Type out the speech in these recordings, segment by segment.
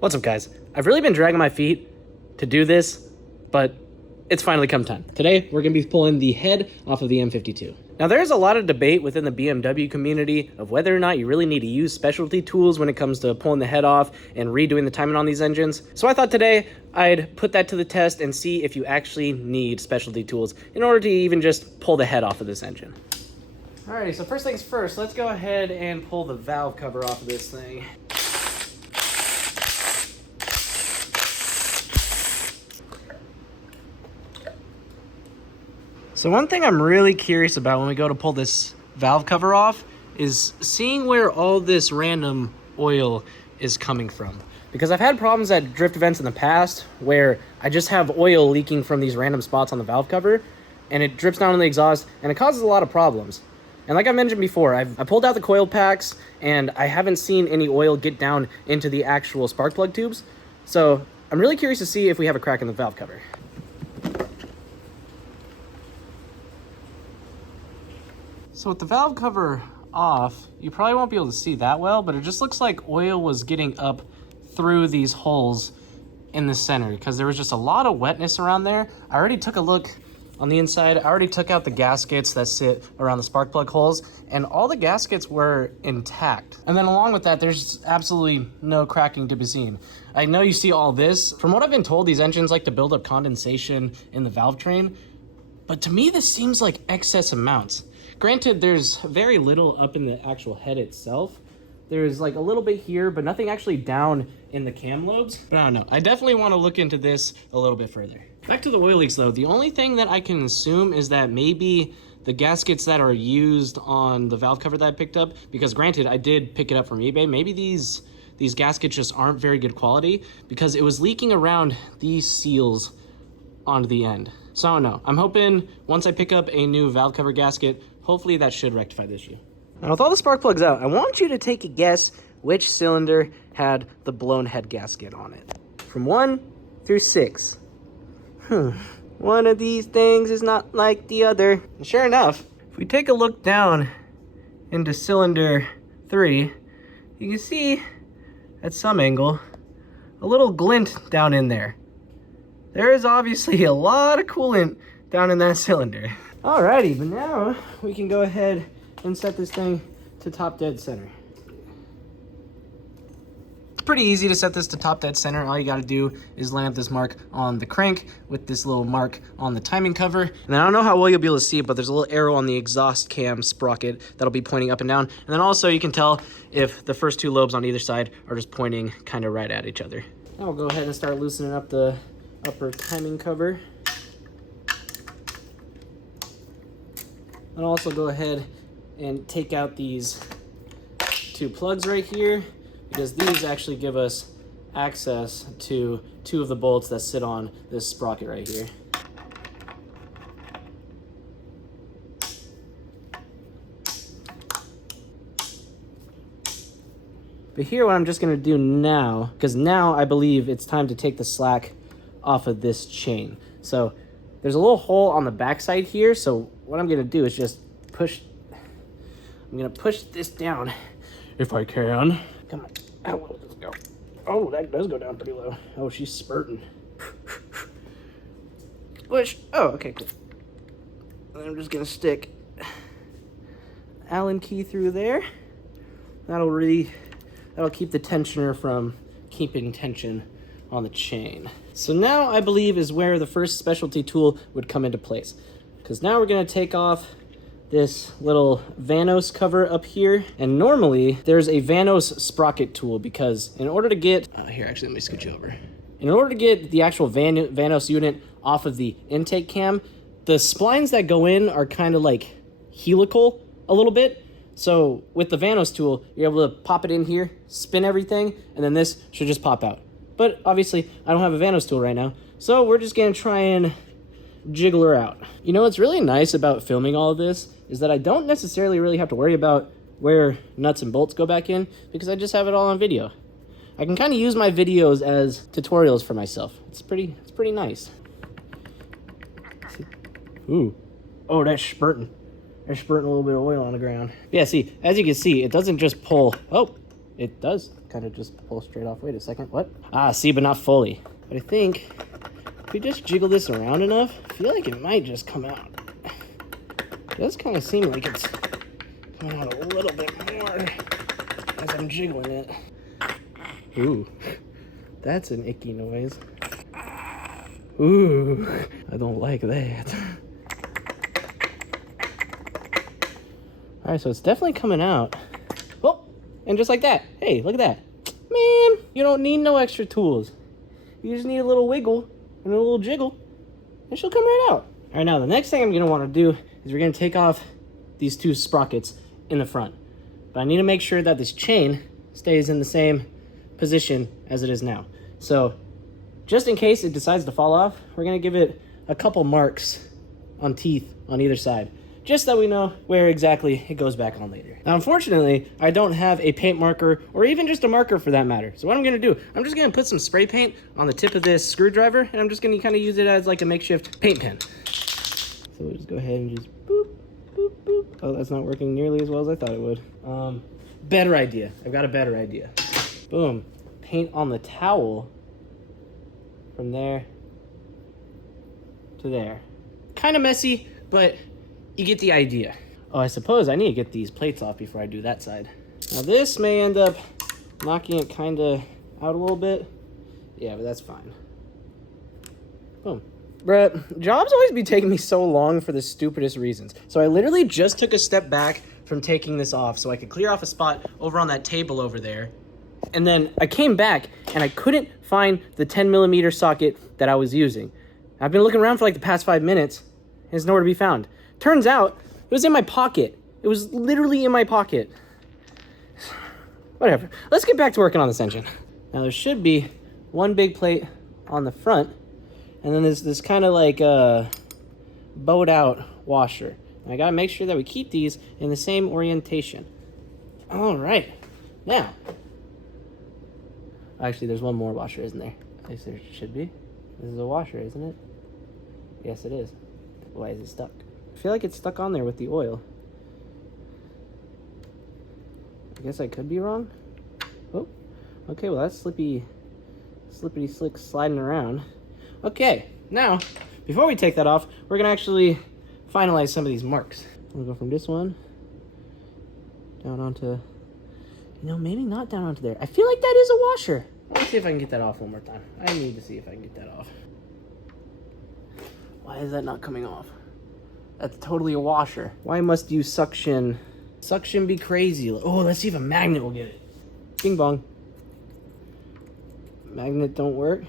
What's up, guys? I've really been dragging my feet to do this, but it's finally come time. Today, we're gonna be pulling the head off of the M52. Now, there's a lot of debate within the BMW community of whether or not you really need to use specialty tools when it comes to pulling the head off and redoing the timing on these engines. So I thought today I'd put that to the test and see if you actually need specialty tools in order to even just pull the head off of this engine. Alrighty, so first things first, let's go ahead and pull the valve cover off of this thing. So one thing I'm really curious about when we go to pull this valve cover off is seeing where all this random oil is coming from. Because I've had problems at drift events in the past where I just have oil leaking from these random spots on the valve cover and it drips down in the exhaust and it causes a lot of problems. And like I mentioned before, I pulled out the coil packs and I haven't seen any oil get down into the actual spark plug tubes. So I'm really curious to see if we have a crack in the valve cover. So with the valve cover off, you probably won't be able to see that well, but it just looks like oil was getting up through these holes in the center because there was just a lot of wetness around there. I already took a look on the inside. I already took out the gaskets that sit around the spark plug holes, and all the gaskets were intact. And then along with that, there's absolutely no cracking to be seen. I know you see all this. From what I've been told, these engines like to build up condensation in the valve train, but to me, this seems like excess amounts. Granted, there's very little up in the actual head itself. There's like a little bit here, but nothing actually down in the cam lobes. But I don't know. I definitely want to look into this a little bit further. Back to the oil leaks though. The only thing that I can assume is that maybe the gaskets that are used on the valve cover that I picked up, because granted, I did pick it up from eBay. Maybe these gaskets just aren't very good quality because it was leaking around these seals onto the end. So I don't know. I'm hoping once I pick up a new valve cover gasket, hopefully that should rectify the issue. Now with all the spark plugs out, I want you to take a guess which cylinder had the blown head gasket on it. From 1 through 6. One of these things is not like the other. And sure enough, if we take a look down into cylinder 3, you can see at some angle a little glint down in there. There is obviously a lot of coolant down in that cylinder. Alrighty, but now we can go ahead and set this thing to top dead center. It's pretty easy to set this to top dead center. All you gotta do is line up this mark on the crank with this little mark on the timing cover. And I don't know how well you'll be able to see it, but there's a little arrow on the exhaust cam sprocket that'll be pointing up and down. And then also you can tell if the first two lobes on either side are just pointing kind of right at each other. Now we'll go ahead and start loosening up the upper timing cover. And also go ahead and take out these two plugs right here because these actually give us access to two of the bolts that sit on this sprocket right here. But here what I'm just going to do now, because now I believe it's time to take the slack off of this chain. So there's a little hole on the backside here, so what I'm gonna do is just push. I'm gonna push this down if I can. Come on, how low does it go? Oh, that does go down pretty low. Oh, she's spurting. Push. Oh, okay, cool. And I'm just gonna stick Allen key through there. That'll keep the tensioner from keeping tension on the chain. So now I believe is where the first specialty tool would come into place. Because now we're gonna take off this little Vanos cover up here. And normally there's a Vanos sprocket tool because in order to get, here actually let me scoot you over. In order to get the actual Vanos unit off of the intake cam, the splines that go in are kind of like helical a little bit. So with the Vanos tool, you're able to pop it in here, spin everything, and then this should just pop out. But obviously, I don't have a Vanos tool right now, so we're just gonna try and jiggle her out. You know what's really nice about filming all of this is that I don't necessarily really have to worry about where nuts and bolts go back in because I just have it all on video. I can kind of use my videos as tutorials for myself. It's pretty nice. Ooh, oh, that's spurting. They're spurting a little bit of oil on the ground. Yeah, see, as you can see, it doesn't just pull. Oh, it does. kind of just pull straight off. Wait a second, what? Ah, see, but not fully. But I think if we just jiggle this around enough, I feel like it might just come out. It does kind of seem like it's coming out a little bit more as I'm jiggling it. Ooh, that's an icky noise. Ooh, I don't like that. All right, so it's definitely coming out. Oh, and just like that. Hey, look at that. Man, you don't need no extra tools. You just need a little wiggle and a little jiggle, and she'll come right out. All right, now the next thing I'm gonna wanna do is we're gonna take off these two sprockets in the front. But I need to make sure that this chain stays in the same position as it is now. So just in case it decides to fall off, we're gonna give it a couple marks on teeth on either side, just so we know where exactly it goes back on later. Now, unfortunately, I don't have a paint marker or even just a marker for that matter. So what I'm gonna do, I'm just gonna put some spray paint on the tip of this screwdriver, and I'm just gonna kind of use it as like a makeshift paint pen. So we'll just go ahead and just boop, boop, boop. Oh, that's not working nearly as well as I thought it would. Better idea. I've got a better idea. Boom. Paint on the towel from there to there. Kind of messy, but you get the idea. Oh, I suppose I need to get these plates off before I do that side. Now this may end up knocking it kind of out a little bit. Yeah, but that's fine. Boom. Bruh, jobs always be taking me so long for the stupidest reasons. So I literally just took a step back from taking this off so I could clear off a spot over on that table over there. And then I came back and I couldn't find the 10mm socket that I was using. I've been looking around for like the past 5 minutes and it's nowhere to be found. Turns out it was in my pocket. It was literally in my pocket. Whatever. Let's get back to working on this engine. Now there should be one big plate on the front, and then there's this kind of like bowed out washer. And I gotta make sure that we keep these in the same orientation. All right. Now, actually there's one more washer, isn't there? At least there should be. This is a washer, isn't it? Yes, it is. Why is it stuck? I feel like it's stuck on there with the oil. I guess I could be wrong. Oh, okay, well that's slippity slick sliding around. Okay, now, before we take that off, we're gonna actually finalize some of these marks. We'll go from this one down onto, maybe not down onto there. I feel like that is a washer. Let's see if I can get that off one more time. I need to see if I can get that off. Why is that not coming off? That's totally a washer. Why must you suction? Suction be crazy. Oh, let's see if a magnet will get it. Bing bong. Magnet don't work.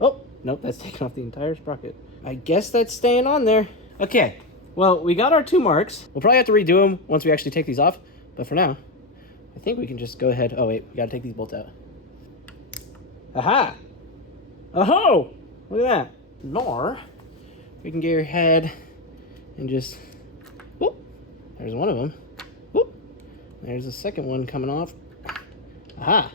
Oh, nope, that's taking off the entire sprocket. I guess that's staying on there. Okay, well, we got our 2 marks. We'll probably have to redo them once we actually take these off. But for now, I think we can just go ahead. Oh, wait, we gotta take these bolts out. Aha! Oh-ho! Look at that. Nor, we can get your head and just, whoop, there's one of them. Whoop, there's the second one coming off. Aha.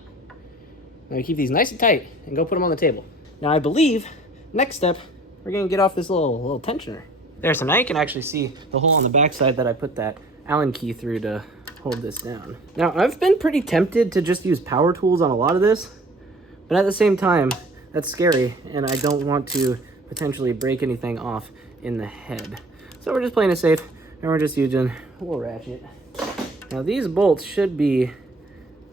Now we keep these nice and tight and go put them on the table. Now I believe, next step, we're gonna get off this little tensioner. There, so now you can actually see the hole on the backside that I put that Allen key through to hold this down. Now I've been pretty tempted to just use power tools on a lot of this, but at the same time, that's scary and I don't want to potentially break anything off in the head. So we're just playing it safe and we're just using a little ratchet. Now these bolts should be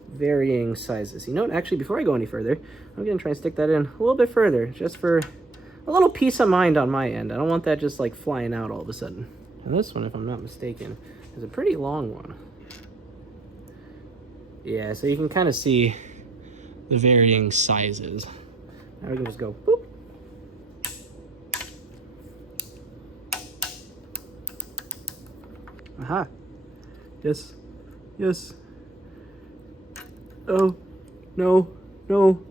varying sizes. You know what, actually before I go any further, I'm gonna try and stick that in a little bit further just for a little peace of mind on my end. I don't want that just like flying out all of a sudden. And this one, if I'm not mistaken, is a pretty long one. Yeah, so you can kind of see the varying sizes. Now we can just go boop. Aha. Yes. Yes. Oh. No. No.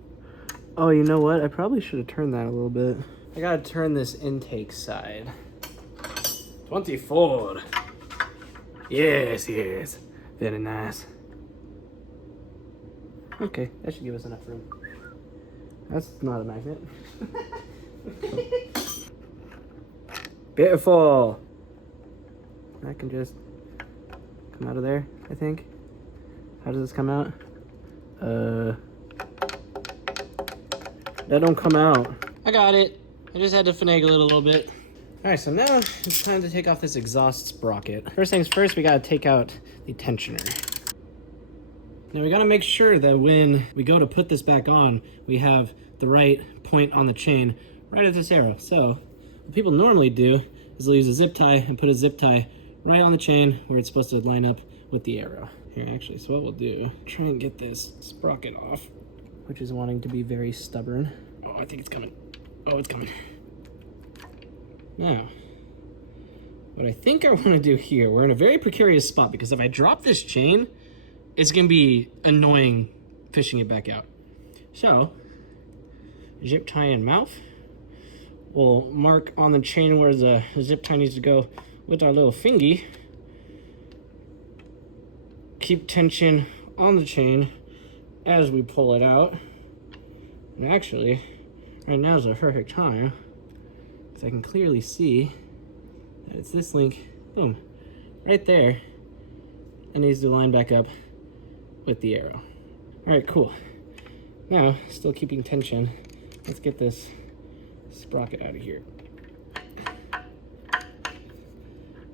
Oh, you know what? I probably should have turned that a little bit. I gotta turn this intake side. 24. Yes, yes. Very nice. Okay, that should give us enough room. That's not a magnet. Beautiful. That can just come out of there, I think. How does this come out? That don't come out. I got it. I just had to finagle it a little bit. All right, so now it's time to take off this exhaust sprocket. First things first, we gotta take out the tensioner. Now we gotta make sure that when we go to put this back on, we have the right point on the chain right at this arrow. So what people normally do is they'll use a zip tie and put a zip tie right on the chain where it's supposed to line up with the arrow. Here, actually, so what we'll do, try and get this sprocket off, which is wanting to be very stubborn. Oh, I think it's coming. Oh, it's coming. Now, what I think I want to do here, we're in a very precarious spot because if I drop this chain, it's going to be annoying fishing it back out. So, zip tie in mouth. We'll mark on the chain where the zip tie needs to go with our little fingy. Keep tension on the chain as we pull it out. And actually, right now is the perfect time because I can clearly see that it's this link, boom, right there. It needs to line back up with the arrow. All right, cool. Now, still keeping tension, let's get this sprocket out of here.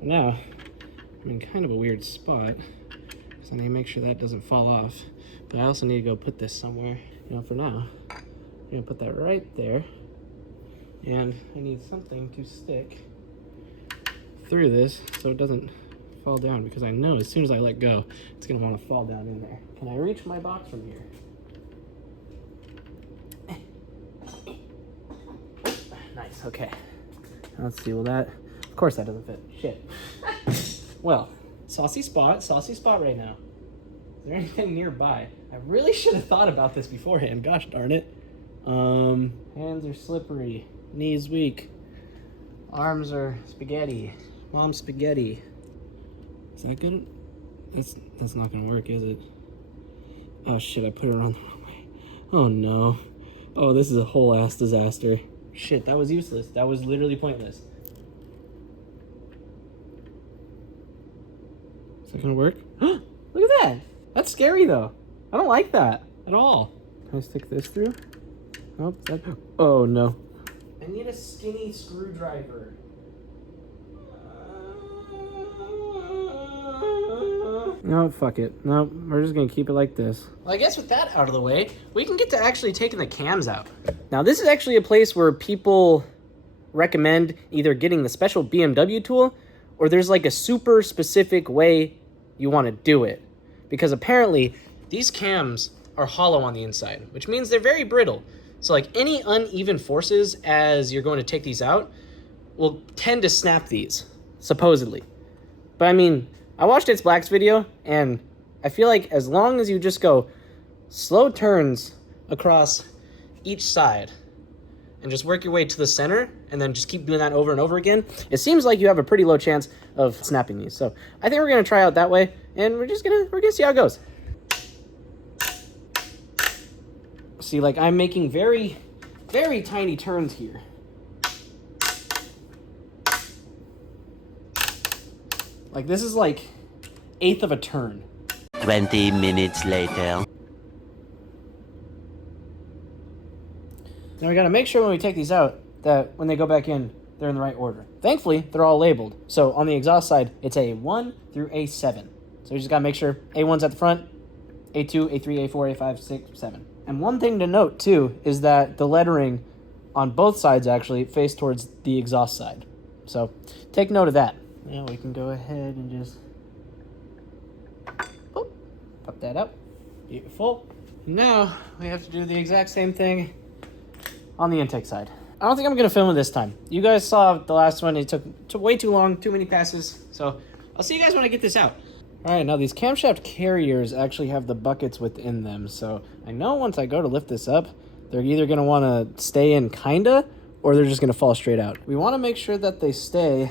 Now, I'm in kind of a weird spot, so I need to make sure that doesn't fall off. But I also need to go put this somewhere. You know, for now, I'm gonna put that right there. And I need something to stick through this so it doesn't fall down, because I know as soon as I let go, it's gonna wanna fall down in there. Can I reach my box from here? Nice, okay. Now let's see, will that, of course that doesn't fit, shit. Well, saucy spot right now. Is there anything nearby? I really should have thought about this beforehand, gosh darn it. Hands are slippery, knees weak, arms are spaghetti, mom's spaghetti. Is that good? That's not gonna work, is it? Oh shit, I put it on the wrong way. Oh no. Oh, this is a whole ass disaster. Shit, that was useless. That was literally pointless. Is that gonna work? Look at that! That's scary though. I don't like that at all. Can I stick this through? Oh, oh no. I need a skinny screwdriver. No, fuck it. No, we're just gonna keep it like this. Well, I guess with that out of the way, we can get to actually taking the cams out. Now, this is actually a place where people recommend either getting the special BMW tool, or there's like a super specific way you want to do it. Because apparently, these cams are hollow on the inside, which means they're very brittle. So like any uneven forces as you're going to take these out will tend to snap these, supposedly. But I mean, I watched It's Black's video, and I feel like as long as you just go slow turns across each side and just work your way to the center and then just keep doing that over and over again, it seems like you have a pretty low chance of snapping these. So I think we're gonna try out that way, and we're gonna see how it goes. See, like I'm making very, very tiny turns here. Like this is like 1/8 of a turn. 20 minutes later. Now we gotta make sure when we take these out that when they go back in, they're in the right order. Thankfully, they're all labeled. So on the exhaust side, it's A1 through A7. So you just gotta make sure A1's at the front, A2, A3, A4, A5, 6, 7. And one thing to note too is that the lettering on both sides actually face towards the exhaust side. So take note of that. Now we can go ahead and just pop that up. Beautiful. Now we have to do the exact same thing on the intake side. I don't think I'm gonna film it this time. You guys saw the last one, it took way too long, too many passes. So I'll see you guys when I get this out. All right, now these camshaft carriers actually have the buckets within them. So I know once I go to lift this up, they're either gonna wanna stay in kinda, or they're just gonna fall straight out. We wanna make sure that they stay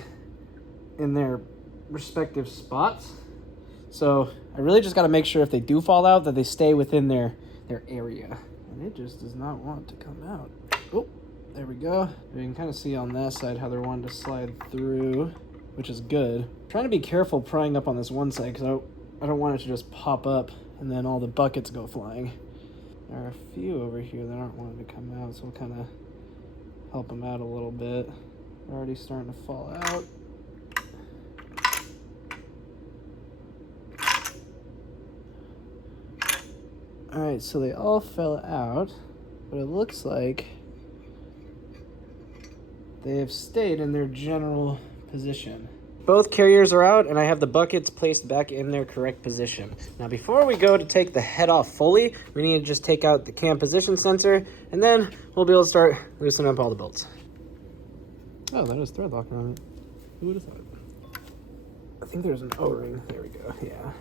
in their respective spots. So I really just gotta make sure if they do fall out that they stay within their area. And it just does not want to come out. Oh, there we go. You can kind of see on that side how they're wanting to slide through, which is good. I'm trying to be careful prying up on this one side because I don't want it to just pop up and then all the buckets go flying. There are a few over here that aren't wanting to come out, so we'll kind of help them out a little bit. They're already starting to fall out. Alright, so they all fell out, but it looks like they have stayed in their general position. Both carriers are out, and I have the buckets placed back in their correct position. Now, before we go to take the head off fully, we need to just take out the cam position sensor, and then we'll be able to start loosening up all the bolts. Oh, that is thread locker on it. Who would have thought? I think there's an O-ring. There we go, yeah.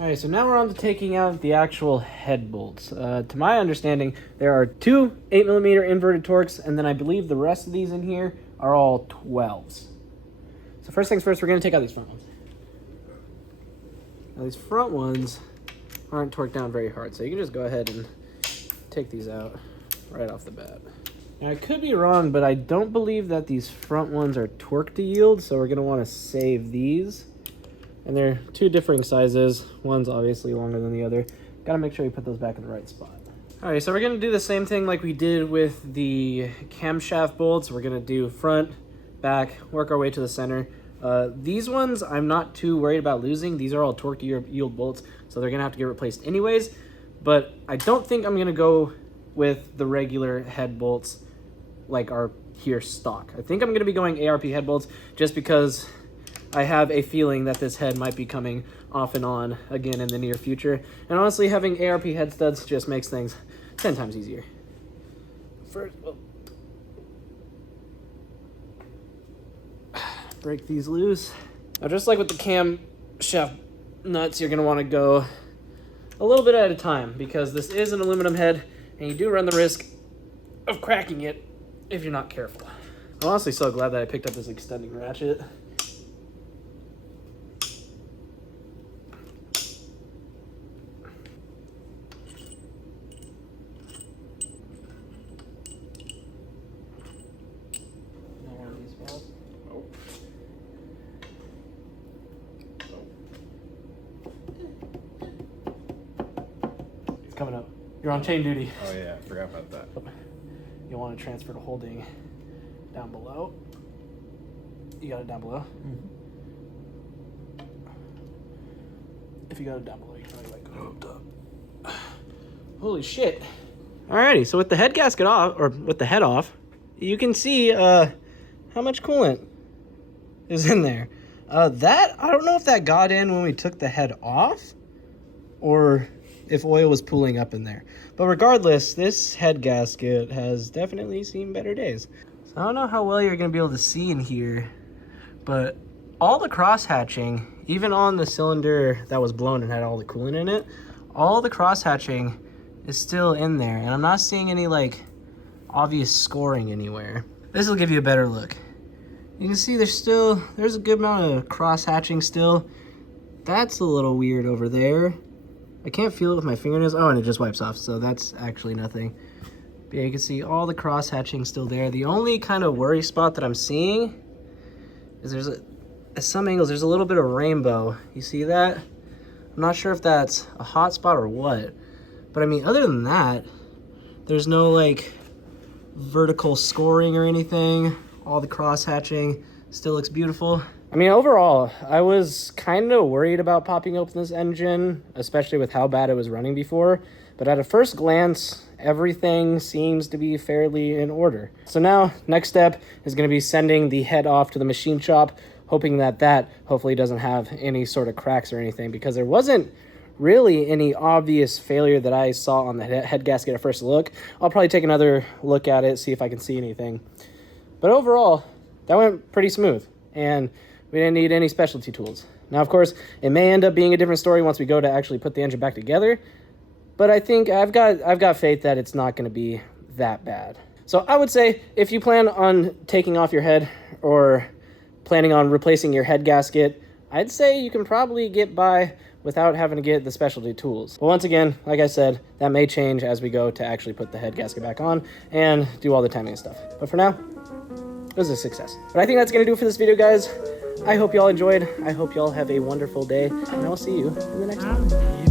All right, so now we're on to taking out the actual head bolts. To my understanding, there are 2 8mm inverted Torx, and then I believe the rest of these in here are all 12s. So first things first, we're going to take out these front ones. Now these front ones aren't torqued down very hard, so you can just go ahead and take these out right off the bat. Now I could be wrong, but I don't believe that these front ones are torque to yield, so we're going to want to save these. And they're 2 differing sizes. One's obviously longer than the other. Got to make sure you put those back in the right spot. All right, so we're going to do the same thing like we did with the camshaft bolts. We're going to do front, back, work our way to the center. These ones I'm not too worried about losing. These are all torque yield bolts, so they're gonna have to get replaced anyways. But I don't think I'm gonna go with the regular head bolts like are here stock. I think I'm gonna be going ARP head bolts just because I have a feeling that this head might be coming off and on again in the near future. And honestly, having ARP head studs just makes things 10 times easier. First, break these loose. Now, just like with the cam shaft nuts, you're gonna wanna go a little bit at a time because this is an aluminum head and you do run the risk of cracking it if you're not careful. I'm honestly so glad that I picked up this extending ratchet. Coming up. You're on chain duty. Oh yeah, I forgot about that. You'll want to transfer to holding down below. You got it down below? Mm-hmm. If you got it down below, you can probably like go hooked up. Holy shit. Alrighty, so with the head gasket off, or with the head off, you can see how much coolant is in there. I don't know if that got in when we took the head off, or if oil was pooling up in there. But regardless, this head gasket has definitely seen better days. So I don't know how well you're gonna be able to see in here, but all the cross hatching, even on the cylinder that was blown and had all the coolant in it, all the cross hatching is still in there, and I'm not seeing any like obvious scoring anywhere. This will give you a better look. You can see there's a good amount of cross hatching still. That's a little weird over there. I can't feel it with my fingernails. Oh, and it just wipes off, so that's actually nothing. But yeah, you can see all the cross hatching still there. The only kind of worry spot that I'm seeing is at some angles, there's a little bit of rainbow. You see that? I'm not sure if that's a hot spot or what. But I mean, other than that, there's no like vertical scoring or anything. All the cross hatching still looks beautiful. I mean, overall, I was kind of worried about popping open this engine, especially with how bad it was running before. But at a first glance, everything seems to be fairly in order. So now, next step is going to be sending the head off to the machine shop, hoping that hopefully doesn't have any sort of cracks or anything, because there wasn't really any obvious failure that I saw on the head gasket at first look. I'll probably take another look at it, see if I can see anything. But overall, that went pretty smooth, and we didn't need any specialty tools. Now, of course, it may end up being a different story once we go to actually put the engine back together, but I think I've got faith that it's not going to be that bad. So I would say if you plan on taking off your head or planning on replacing your head gasket, I'd say you can probably get by without having to get the specialty tools. But once again, like I said, that may change as we go to actually put the head gasket back on and do all the timing and stuff. But for now, it was a success. But I think that's going to do it for this video, guys. I hope y'all enjoyed. I hope y'all have a wonderful day, and I will see you in the next one.